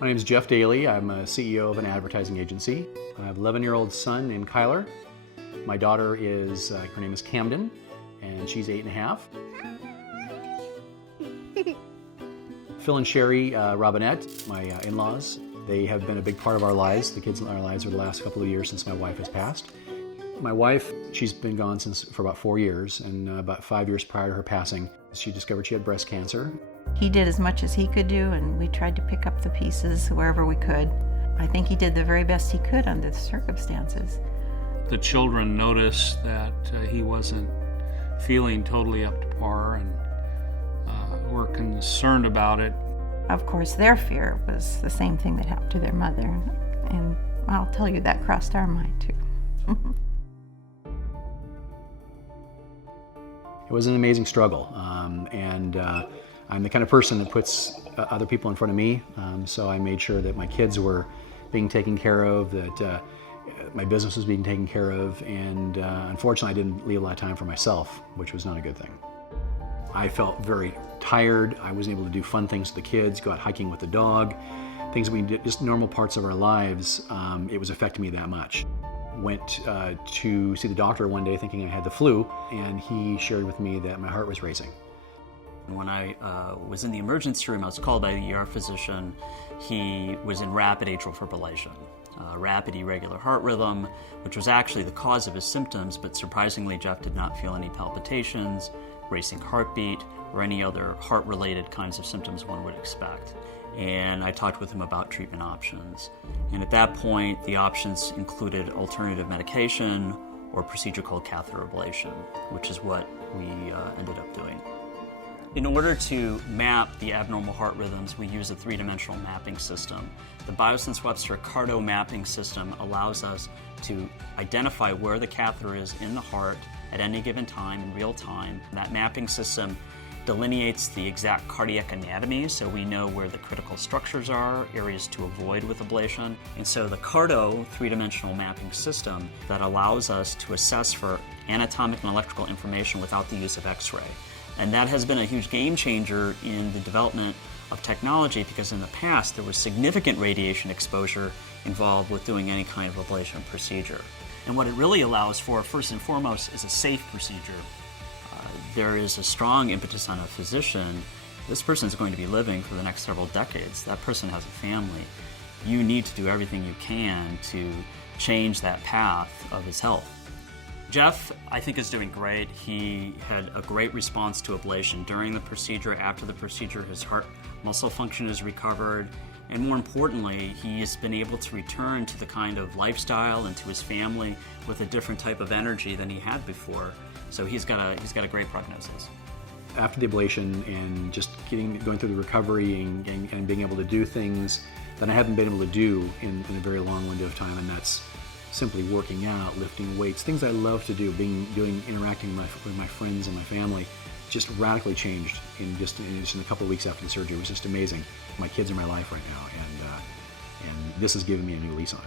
My name is Jeff Daly. I'm a CEO of an advertising agency. I have an 11-year-old son named Kyler. My daughter is, her name is Camden, and she's 8.5. Phil and Sherry Robinette, my in-laws, they have been a big part of our lives, the kids in our lives, over the last couple of years since my wife has passed. My wife, she's been gone for about 4 years, and about 5 years prior to her passing, she discovered she had breast cancer. He did as much as he could do, and we tried to pick up the pieces wherever we could. I think he did the very best he could under the circumstances. The children noticed that he wasn't feeling totally up to par and were concerned about it. Of course, their fear was the same thing that happened to their mother, and I'll tell you, that crossed our mind too. It was an amazing struggle, and I'm the kind of person that puts other people in front of me, so I made sure that my kids were being taken care of, that my business was being taken care of, and unfortunately I didn't leave a lot of time for myself, which was not a good thing. I felt very tired. I wasn't able to do fun things with the kids, go out hiking with the dog, things that we did, just normal parts of our lives. It was affecting me that much. Went to see the doctor one day thinking I had the flu, and he shared with me that my heart was racing. When I was in the emergency room, I was called by the ER physician. He was in rapid atrial fibrillation, rapid irregular heart rhythm, which was actually the cause of his symptoms, but surprisingly, Jeff did not feel any palpitations, racing heartbeat, or any other heart-related kinds of symptoms one would expect. And I talked with him about treatment options. And at that point, the options included alternative medication or a procedure called catheter ablation, which is what we ended up doing. In order to map the abnormal heart rhythms, we use a three-dimensional mapping system. The Biosense Webster CARTO mapping system allows us to identify where the catheter is in the heart at any given time in real time. That mapping system delineates the exact cardiac anatomy, so we know where the critical structures are, areas to avoid with ablation. And so the CARTO three-dimensional mapping system that allows us to assess for anatomic and electrical information without the use of X-ray. And that has been a huge game changer in the development of technology, because in the past there was significant radiation exposure involved with doing any kind of ablation procedure. And what it really allows for, first and foremost, is a safe procedure. There is a strong impetus on a physician. This person is going to be living for the next several decades. That person has a family. You need to do everything you can to change that path of his health. Jeff, I think, is doing great. He had a great response to ablation during the procedure. After the procedure, his heart muscle function is recovered. And more importantly, he has been able to return to the kind of lifestyle and to his family with a different type of energy than he had before. So he's got a great prognosis. After the ablation and just going through the recovery and being able to do things that I haven't been able to do in a very long window of time, and that's simply working out, lifting weights, things I love to do, interacting with my friends and my family, just radically changed in a couple of weeks after the surgery. It was just amazing. My kids are my life right now, and this has given me a new lease on it.